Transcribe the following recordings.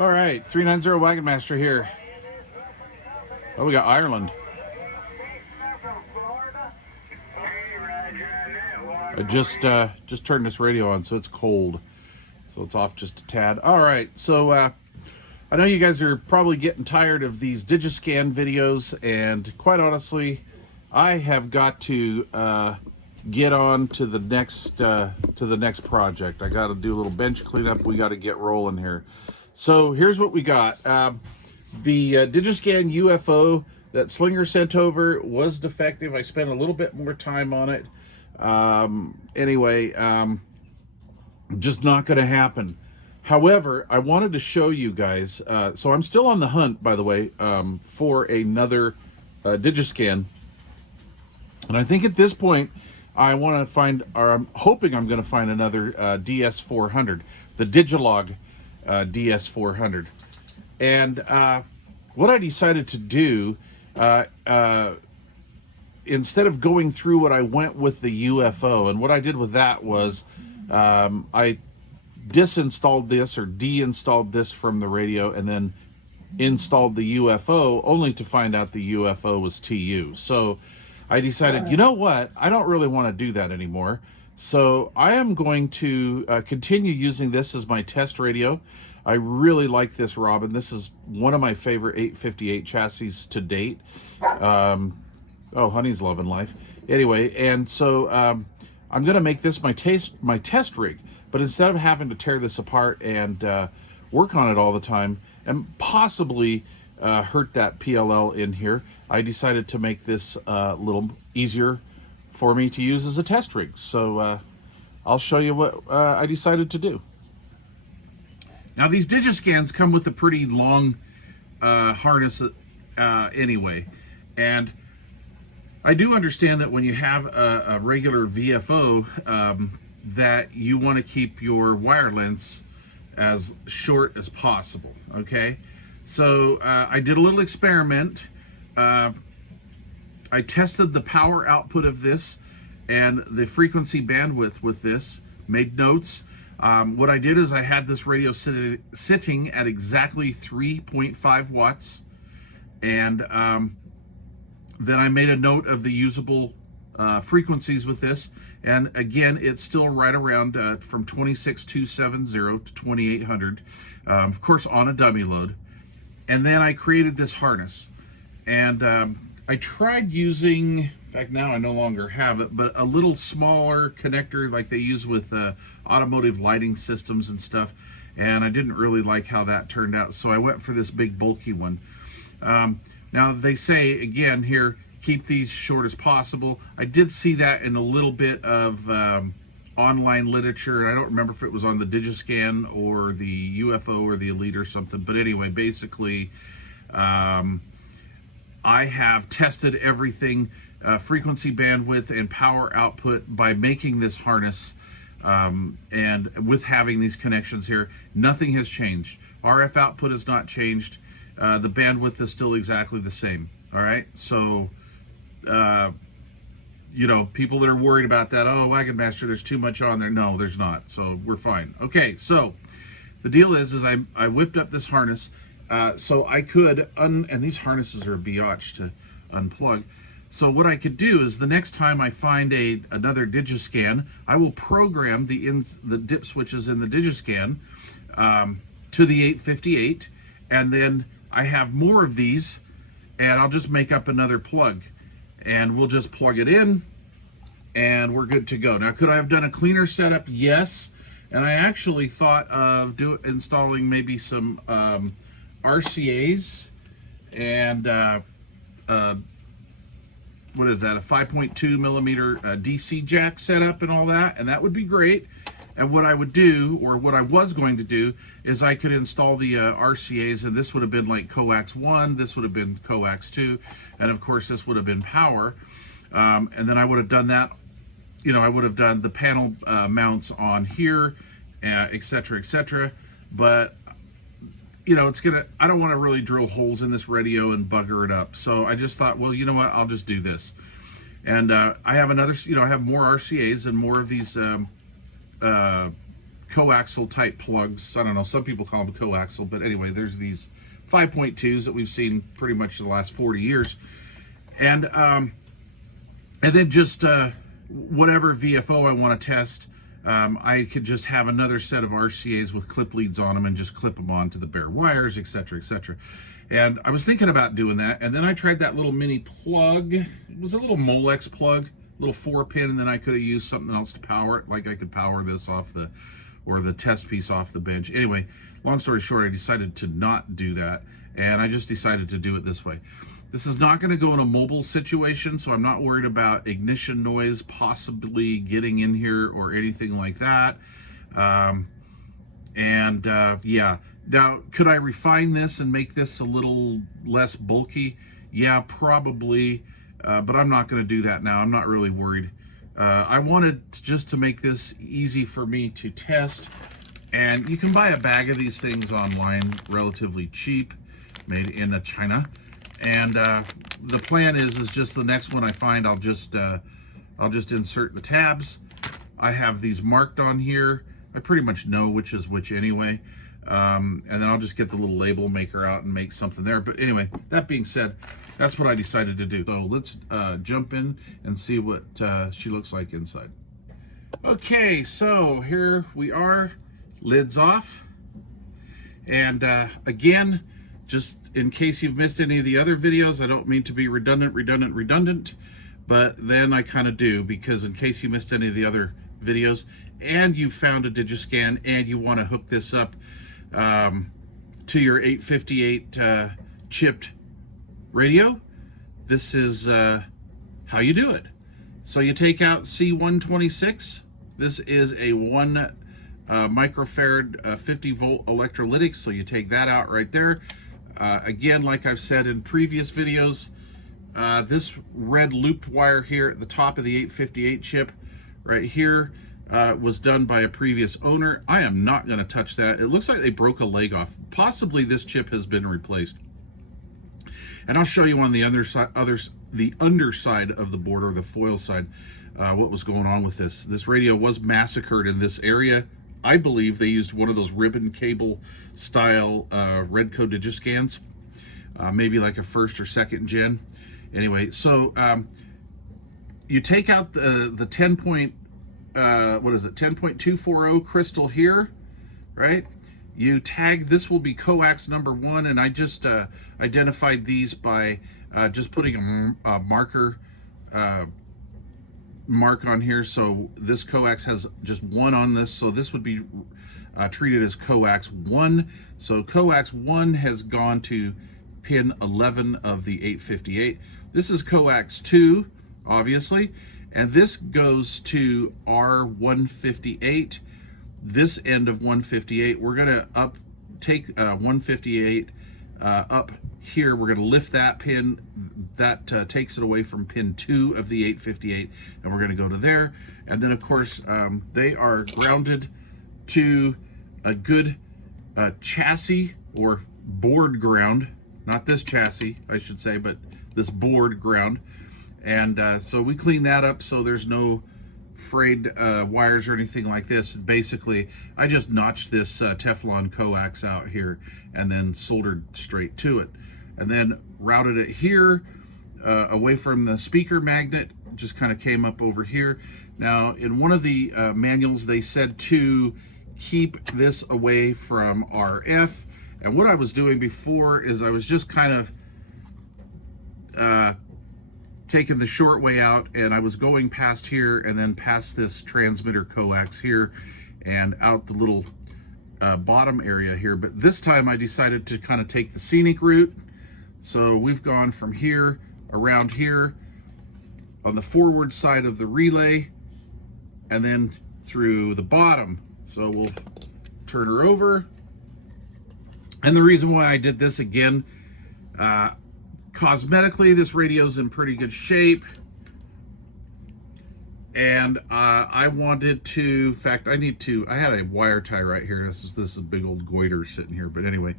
All right, 390 Wagon Master here. Oh, we got Ireland. I just turned this radio on, so it's cold. So it's off just a tad. All right, so I know you guys are probably getting tired of these DigiScan videos, and quite honestly, I have got to get on to the next project. I got to do a little bench cleanup. We got to get rolling here. So here's what we got. The DigiScan UFO that Slinger sent over was defective. I spent a little bit more time on it. Anyway, just not going to happen. However, I wanted to show you guys. So I'm still on the hunt, by the way, for another DigiScan. And I think at this point, I want to find, or I'm hoping I'm going to find another DS400, the Digilog DS400. And what I decided to do, instead of going through what I went with the UFO, and what I did with that was I disinstalled this or deinstalled this from the radio and then installed the UFO, only to find out the UFO was TU. So I decided, you know what, I don't really want to do that anymore. So I am going to continue using this as my test radio. I really like this Robyn. This is one of my favorite 858 chassis to date. Oh, honey's loving life. Anyway, and so I'm going to make this my test rig. But instead of having to tear this apart and work on it all the time and possibly hurt that PLL in here, I decided to make this a little easier for me to use as a test rig. So I'll show you what I decided to do. Now, these DigiScans come with a pretty long harness anyway. And I do understand that when you have a regular VFO, that you want to keep your wire lengths as short as possible, okay? So I did a little experiment. I tested the power output of this and the frequency bandwidth with this, made notes. What I did is I had this radio sitting at exactly 3.5 watts, and then I made a note of the usable frequencies with this, and again, it's still right around from 26270 to 2800, of course on a dummy load. And then I created this harness, and I tried using, in fact now I no longer have it, but a little smaller connector like they use with automotive lighting systems and stuff, and I didn't really like how that turned out, so I went for this big bulky one. Now they say again here, keep these short as possible. I did see that in a little bit of online literature, and I don't remember if it was on the DigiScan or the UFO or the Elite or something, but anyway, basically I have tested everything, frequency bandwidth and power output, by making this harness, and with having these connections here. Nothing has changed. RF output has not changed. The bandwidth is still exactly the same. All right, so you know, people that are worried about that, oh, Wagon Master, there's too much on there. No, there's not. So we're fine. Okay, so the deal is I whipped up this harness so I could and these harnesses are a biatch to unplug. So what I could do is the next time I find another DigiScan, I will program the dip switches in the DigiScan to the 858, and then I have more of these, and I'll just make up another plug, and we'll just plug it in, and we're good to go. Now, could I have done a cleaner setup? Yes. And I actually thought of installing maybe some RCAs and what is that, a 5.2 millimeter DC jack setup and all that, and that would be great. And what I would do, or what I was going to do, is I could install the RCAs, and this would have been like coax 1, this would have been coax 2, and of course this would have been power. And then I would have done that, you know, I would have done the panel mounts on here, etc., etc. But, you know, I don't want to really drill holes in this radio and bugger it up. So I just thought, well, you know what, I'll just do this. And I have another, you know, I have more RCAs and more of these coaxial type plugs. I don't know, some people call them coaxial, but anyway, there's these 5.2s that we've seen pretty much the last 40 years. And then just whatever VFO I want to test, I could just have another set of RCAs with clip leads on them and just clip them onto the bare wires, etc., etc. And I was thinking about doing that, and then I tried that little mini plug. It was a little Molex plug, little 4-pin, and then I could have used something else to power it, like I could power this off the, or the test piece off the bench. Anyway, long story short, I decided to not do that, and I just decided to do it this way. This is not going to go in a mobile situation, so I'm not worried about ignition noise possibly getting in here or anything like that. Yeah. Now, could I refine this and make this a little less bulky? Yeah, probably, but I'm not going to do that now. I'm not really worried. I wanted just to make this easy for me to test, and you can buy a bag of these things online relatively cheap, made in China. And the plan is just the next one I find, I'll just insert the tabs. I have these marked on here. I pretty much know which is which anyway. And then I'll just get the little label maker out and make something there. But anyway, that being said, that's what I decided to do. So let's jump in and see what she looks like inside. Okay, so here we are, lids off. And again, just in case you've missed any of the other videos, I don't mean to be redundant, but then I kind of do, because in case you missed any of the other videos and you found a DigiScan and you want to hook this up to your 858 chipped radio, this is how you do it. So you take out C126. This is a 1 microfarad 50 volt electrolytic, so you take that out right there. Again, like I've said in previous videos, this red looped wire here at the top of the 858 chip right here was done by a previous owner. I am not going to touch that. It looks like they broke a leg off. Possibly this chip has been replaced. And I'll show you on the underside of the board, or the foil side, what was going on with this. This radio was massacred in this area. I believe they used one of those ribbon cable style REDCO DigiScans, maybe like a 1st or 2nd gen. Anyway, so you take out the 10.240 crystal here, right? You tag, this will be coax number 1, and I just identified these by just putting a mark on here. So this coax has just 1 on this, so this would be treated as coax 1. So coax 1 has gone to pin 11 of the 858. This is coax 2, obviously, and this goes to R158. This end of 158, we're gonna take 158 up here. We're going to lift that pin. That takes it away from pin 2 of the 858, and we're going to go to there. And then, of course, they are grounded to a good chassis or board ground. Not this chassis, I should say, but this board ground. And so we clean that up so there's no frayed wires or anything like this. Basically, I just notched this Teflon coax out here and then soldered straight to it, and then routed it here away from the speaker magnet. Just kind of came up over here. Now, in one of the manuals, they said to keep this away from RF, and what I was doing before is I was just kind of taking the short way out, and I was going past here and then past this transmitter coax here and out the little bottom area here. But this time I decided to kind of take the scenic route. So we've gone from here around here on the forward side of the relay and then through the bottom. So we'll turn her over. And the reason why I did this, again, cosmetically, this radio's in pretty good shape, and I wanted to, in fact, I had a wire tie right here. This is a big old goiter sitting here, but anyway,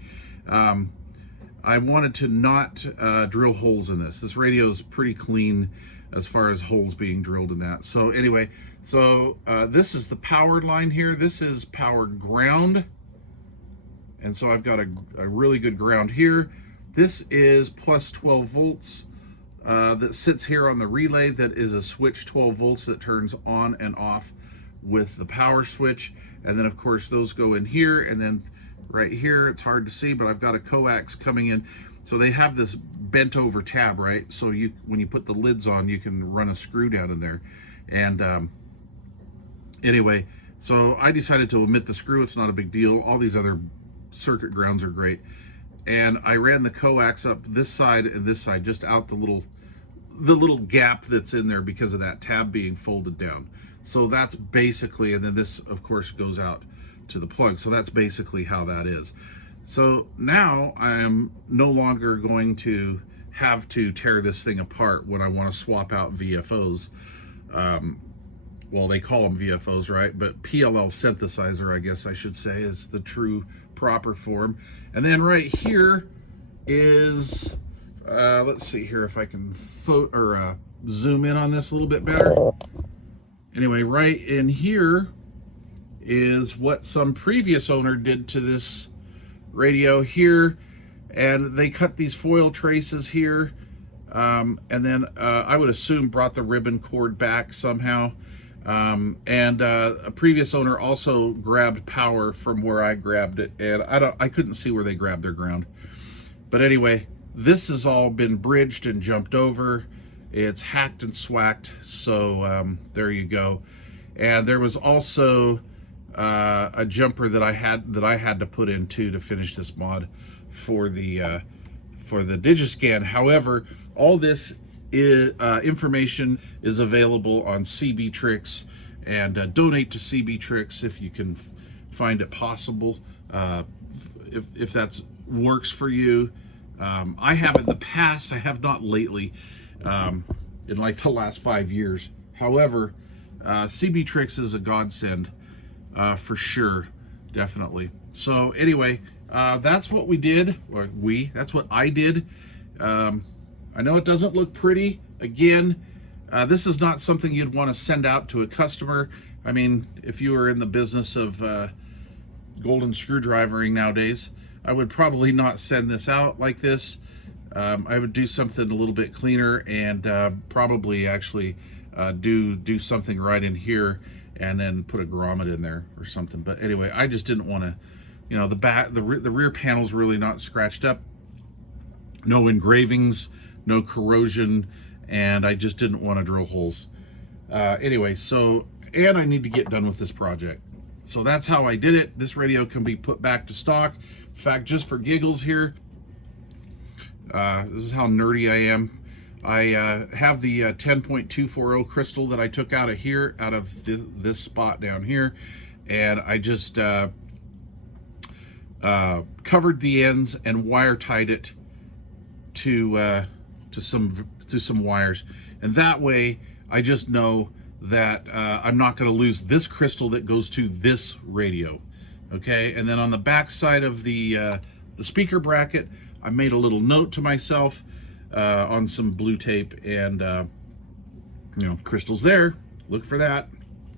I wanted to not drill holes in this. This radio is pretty clean. as far as holes being drilled in that. So anyway, so this is the power line here. This is power ground. And so I've got a really good ground here. This is plus 12 volts that sits here on the relay. That is a switch 12 volts that turns on and off with the power switch. And then of course those go in here, and then right here, it's hard to see, but I've got a coax coming in. So they have this bent over tab, right? So when you put the lids on, you can run a screw down in there. And anyway, so I decided to omit the screw. It's not a big deal. All these other circuit grounds are great. And I ran the coax up this side and this side, just out the little gap that's in there because of that tab being folded down. So that's basically, and then this of course goes out to the plug. So that's basically how that is. So now I am no longer going to have to tear this thing apart when I want to swap out VFOs. Well, they call them VFOs, right? But PLL synthesizer, I guess I should say, is the true proper form. And then right here is, let's see here if I can zoom in on this a little bit better. Anyway, right in here is what some previous owner did to this radio here, and they cut these foil traces here, and then I would assume brought the ribbon cord back somehow. And a previous owner also grabbed power from where I grabbed it, and I couldn't see where they grabbed their ground. But anyway, this has all been bridged and jumped over. It's hacked and swacked, so there you go. And there was also a jumper that I had to put in too to finish this mod for the DigiScan. However, all this information is available on CB Tricks, and donate to CB Tricks if you can find it possible, if that works for you. I have in the past, I have not lately, in like the last 5 years. However, CB Tricks is a godsend for sure, definitely. So anyway, that's what we did, or that's what I did. I know it doesn't look pretty. Again, this is not something you'd want to send out to a customer. I mean, if you were in the business of golden screwdrivering nowadays, I would probably not send this out like this. I would do something a little bit cleaner, and probably actually do something right in here, and then put a grommet in there or something. But anyway, I just didn't want to, you know, the rear panel's really not scratched up, no engravings, no corrosion, and I just didn't want to drill holes. Anyway, so, and I need to get done with this project. So that's how I did it. This radio can be put back to stock. In fact, just for giggles here, this is how nerdy I am. I have the 10.240 crystal that I took out of here, out of this spot down here, and I just covered the ends and wire tied it to some wires, and that way I just know that I'm not going to lose this crystal that goes to this radio. Okay, and then on the back side of the speaker bracket, I made a little note to myself on some blue tape, and you know, crystals there, look for that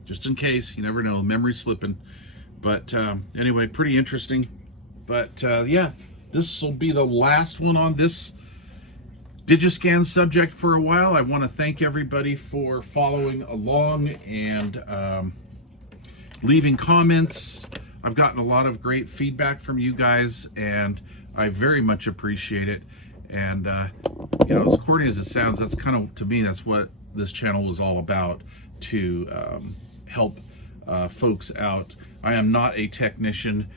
just in case, you never know, memory's slipping. But anyway, pretty interesting. But yeah, this will be the last one on this DigiScan subject for a while. I want to thank everybody for following along and leaving comments. I've gotten a lot of great feedback from you guys, and I very much appreciate it. And you know, as corny as it sounds, that's kind of, to me, that's what this channel was all about, to help folks out. I am not a technician,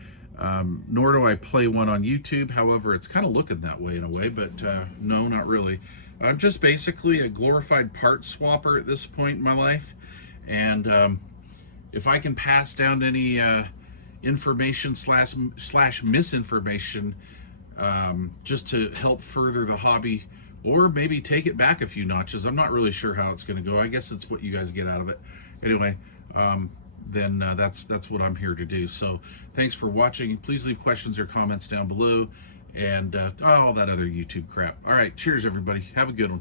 nor do I play one on YouTube. However, it's kind of looking that way in a way, but no, not really. I'm just basically a glorified part swapper at this point in my life. And if I can pass down any information slash misinformation, just to help further the hobby, or maybe take it back a few notches, I'm not really sure how it's going to go. I guess it's what you guys get out of it. Anyway, then that's what I'm here to do. So thanks for watching. Please leave questions or comments down below, and all that other YouTube crap. All right, cheers everybody, have a good one.